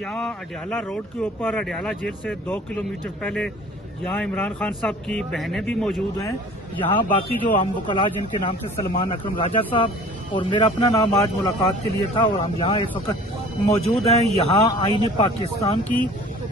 यहाँ अडियाला रोड के ऊपर अडियाला जेल से 2 किलोमीटर पहले यहाँ इमरान खान साहब की बहनें भी मौजूद हैं। यहाँ बाकी जो हम वकला जिनके नाम से सलमान अकरम राजा साहब और मेरा अपना नाम आज मुलाकात के लिए था और हम यहाँ इस वक्त मौजूद हैं। यहाँ आईन पाकिस्तान की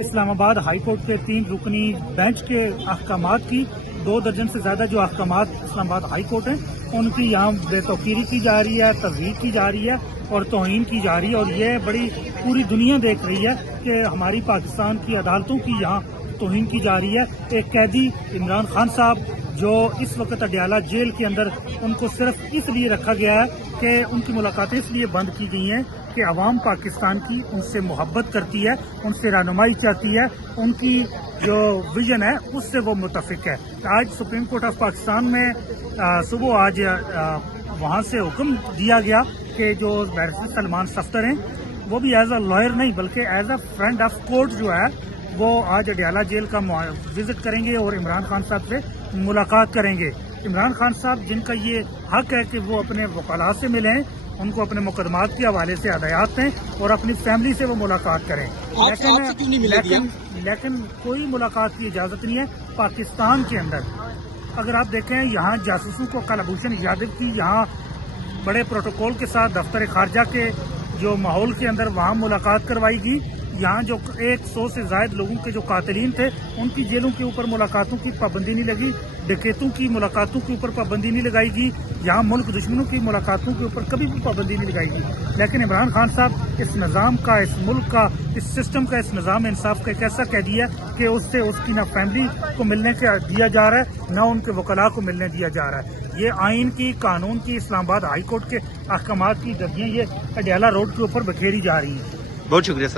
इस्लामाबाद हाई कोर्ट के 3 रुकनी बेंच के अहकामात की 2 दर्जन से ज्यादा जो अहकामात इस्लामाबाद हाई कोर्ट हैं उनकी यहाँ बेतौकीरी की जा रही है, तज़हीक की जा रही है और तौहीन की जा रही है। और ये बड़ी पूरी दुनिया देख रही है कि हमारी पाकिस्तान की अदालतों की यहाँ तौहीन की जा रही है। एक कैदी इमरान खान साहब जो इस वक्त अडियाला जेल के अंदर, उनको सिर्फ इसलिए रखा गया है कि उनकी मुलाकातें इसलिए बंद की गई हैं कि अवाम पाकिस्तान की उनसे मोहब्बत करती है, उनसे रहनुमाई चाहती है, उनकी जो विजन है उससे वो मुतफिक है। आज सुप्रीम कोर्ट ऑफ पाकिस्तान में सुबह आज वहाँ से हुक्म दिया गया कि जो बैरिस्टर सलमान सफ्तर हैं वो भी एज अ लॉयर नहीं बल्कि as a friend of court जो है वो आज अडियाला जेल का विजिट करेंगे और इमरान खान साहब से मुलाकात करेंगे। इमरान खान साहब जिनका ये हक है कि वो अपने वकला से मिलें, उनको अपने मुकदमात के हवाले से हदायत दें और अपनी फैमिली से वो मुलाकात करें। लेकिन कोई मुलाकात की इजाज़त नहीं है पाकिस्तान के अंदर। अगर आप देखें यहाँ जासूसों को कुलभूषण यादव की यहाँ बड़े प्रोटोकॉल के साथ दफ्तर खारजा के जो माहौल के अंदर वहाँ मुलाकात करवाई गई। यहाँ जो 100 से ज्यादा लोगों के जो कातिलीन थे उनकी जेलों के ऊपर मुलाकातों की पाबंदी नहीं लगी, डकैतों की मुलाकातों के ऊपर पाबंदी नहीं लगाएगी, यहाँ मुल्क दुश्मनों की मुलाकातों के ऊपर कभी भी पाबंदी नहीं लगाएगी। लेकिन इमरान खान साहब इस निज़ाम का, इस मुल्क का, इस सिस्टम का, इस निज़ाम इंसाफ का एक ऐसा कैदी है कि उससे उसकी ना फैमिली को मिलने के दिया जा रहा है ना उनके वकला को मिलने दिया जा रहा है। ये आइन की, कानून की, इस्लामाबाद हाई कोर्ट के अहकामात की धज्जियां ये अडियाला रोड के ऊपर बखेरी जा रही हैं। बहुत शुक्रिया सर।